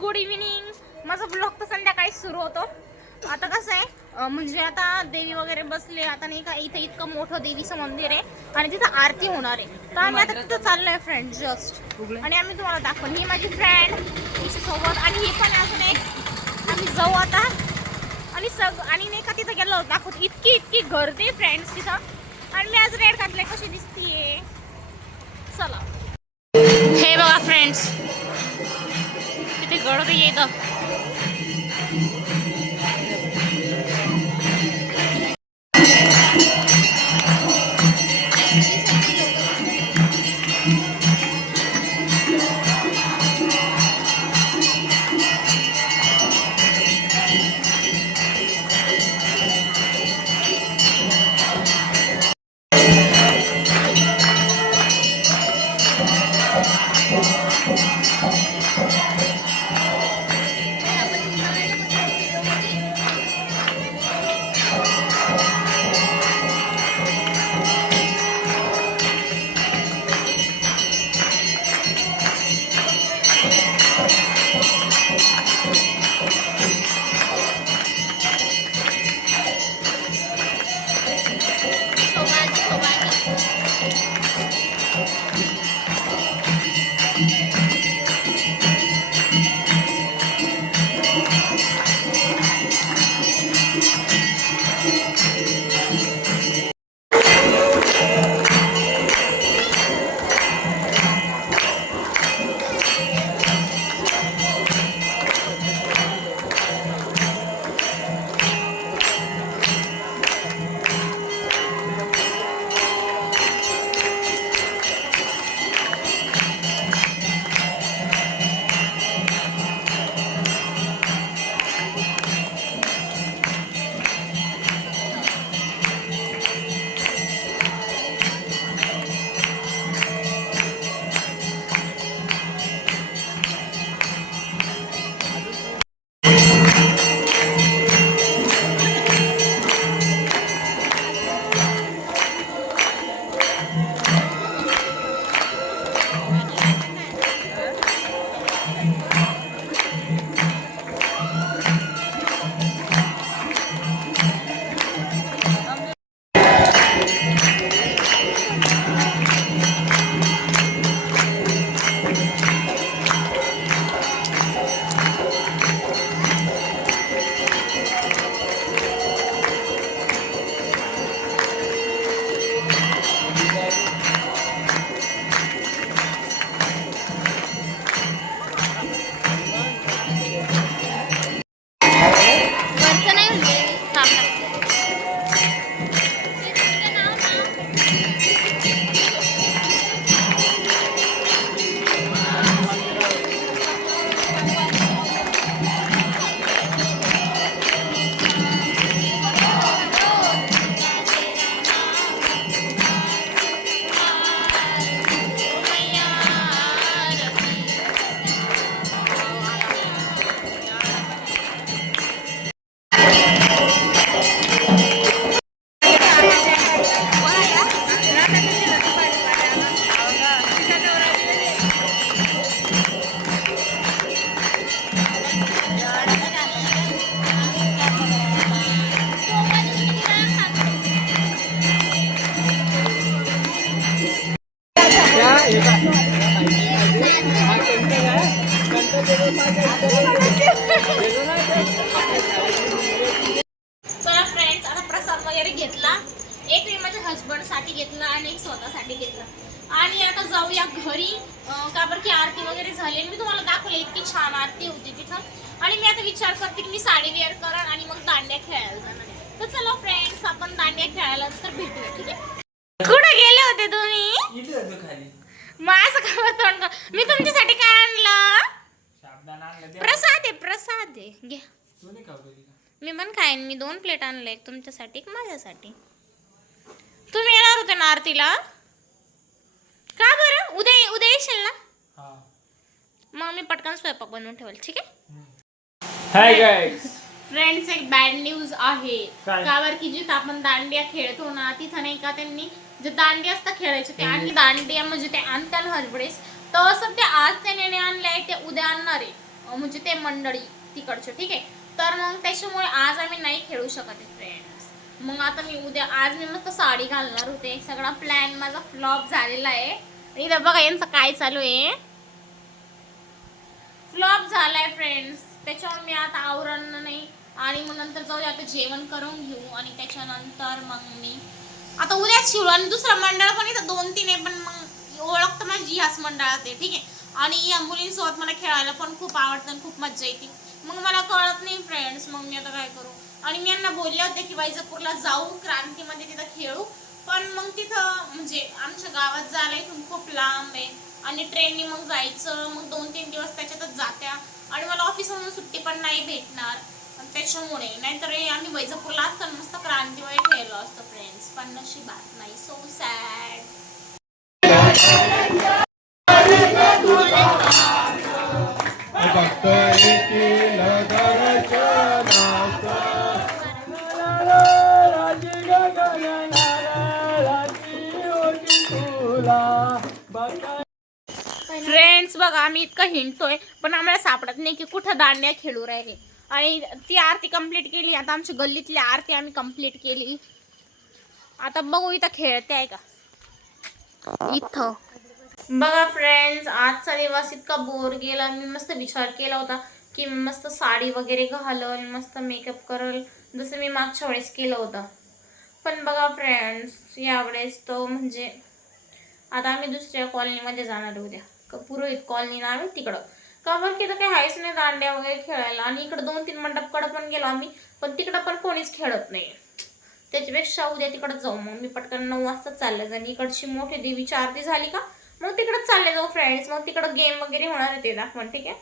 Good evening. माझा blog तर संध्याकाळी सुरू होतो. आता कसं आहे म्हणजे आता देवी वगैरे बसले आता नाही का. इथे इतकं मोठं देवीचं मंदिर आहे आणि तिथं आरती होणार आहे. तर आम्ही आता तिथं चाललोय फ्रेंड जस्ट. आणि आम्ही तुम्हाला दाखवून ही माझी फ्रेंड तिच्या सोबत आणि ही पण अजून एक. आम्ही जाऊ आता आणि आणि नाही का तिथं गेलो दाखवत. इतकी इतकी गर्दी फ्रेंड्स तिथं. आणि मी आज रेड घातले कशी दिसतीये. चला हे बघा फ्रेंड्स तिथे गर्दी येतं. चला फ्रेंड्स आता प्रसाद वगैरे घेतला. एक मी माझ्या हस्बंड साठी घेतला आणि एक स्वतःसाठी घेतला. आणि आता जाऊया घरी. का बरं की आरती वगैरे झाली. मी तुम्हाला दाखवले इतकी छान आरती होती तिथं. आणि मी आता विचार करते की मी साडी वेअर करण आणि मग दांडिया खेळायला जाणार. तर चला फ्रेंड्स आपण दांडिया खेळायला तर भेटूया. ठीक आहे. कुठे गेले होते तुम्ही? माझं खबर तोंड. मी तुमच्यासाठी काय आणलं? प्रसाद आहे प्रसाद आहे घ्या. मी पण खाईन. मी 2 प्लेट आणले. एक तुमच्यासाठी एक माझ्यासाठी. तुम्ही येणार होते ना आरतीला? का बरं? उद्या उद्या येशील ना? मग मी पटकन स्वयंपाक बनवून ठेवल. ठीक आहे. हाय गाइस फ्रेंड्स एक बॅड न्यूज आहे. का बरं की जिथं आपण दांडिया खेळतो ना तिथं नाही का त्यांनी जे दांडिया असतं खेळायचे ते आणि दांडिया म्हणजे ते आणताल हरभडेस तर असं ते आज त्याने आणलंय ते उद्या आणणार आहे. म्हणजे ते मंडळी तिकडचे, ठीक आहे. तर मग त्याच्यामुळे आज आम्ही नाही खेळू शकत आहे फ्रेंड्स. मग आता मी उद्या, आज मी मस्त साडी घालणार होते. सगळा प्लॅन माझा फ्लॉप झालेला आहे. इथं बघा यांचं काय चालू आहे, फ्लॉप झालाय फ्रेंड्स. त्याच्यावर मी आता आवरण नाही. आणि मग नंतर जाऊ आता जेवण करून घेऊ आणि त्याच्यानंतर मग मी आता उद्याच शिवू. आणि दुसरं मंडळ पण इथं 2-3 आहे, पण मग ओळखतं माझी ह्याच मंडळात आहे, ठीक आहे. आणि या मुलींसोबत मला खेळायला पण खूप आवडतं आणि खूप मज्जा येते. मग मला कळत नाही फ्रेंड्स, मग मी आता काय करू. आणि मी यांना बोलले होते की वैजापूरला जाऊ, क्रांतीमध्ये तिथं खेळू. पण मग तिथं म्हणजे आमच्या गावात जायला इथून खूप लांब आहे आणि ट्रेननी मग जायचं, मग 2-3 दिवस त्याच्यातच जात्या. आणि मला ऑफिसमधून सुट्टी पण नाही भेटणार त्याच्यामुळे. नाहीतर आम्ही वैजापूरला असताना मस्त क्रांतीमध्ये खेळलो असतो फ्रेंड्स, पण नशिबात नाही. So sad. फ्रेंड्स बघा, आम्ही इतकं हिंडतोय पण आम्हाला सापडत नाही की कुठं दांड्या खेळू राहिले. आणि ती आरती कंप्लीट केली. आता आमच्या गल्लीतली आरती आम्ही कंप्लीट केली. आता बघू इथं खेळते आहे का इथं. बघा फ्रेंड्स, आजचा दिवस इतका बोर गेला. मी मस्त विचार केला होता की मस्त साडी वगैरे घालल, मस्त मेकअप करल, जसं मी मागच्या वेळेस केलं होतं. पण बघा फ्रेंड्स, यावेळेस तो म्हणजे आता आम्ही दुसऱ्या कॉलनीमध्ये जाणार उद्या. पुरोहित कॉलनी नाव आहे तिकडं. का बरं की तर काही आहेच नाही दांड्या वगैरे खेळायला. आणि इकडं 2-3 मंडपकडं पण गेलो आम्ही, पण तिकडं पण कोणीच खेळत नाही. त्याच्यापेक्षा उद्या तिकडं जाऊ. मग मी पटकन 9 वाजता चालले जाईन. इकडची मोठी देवीची आरती झाली का मग तिकडं चालले जाऊ फ्रेंड्स. मग तिकडं गेम वगैरे होणार आहे ते दाखवण, ठीक आहे.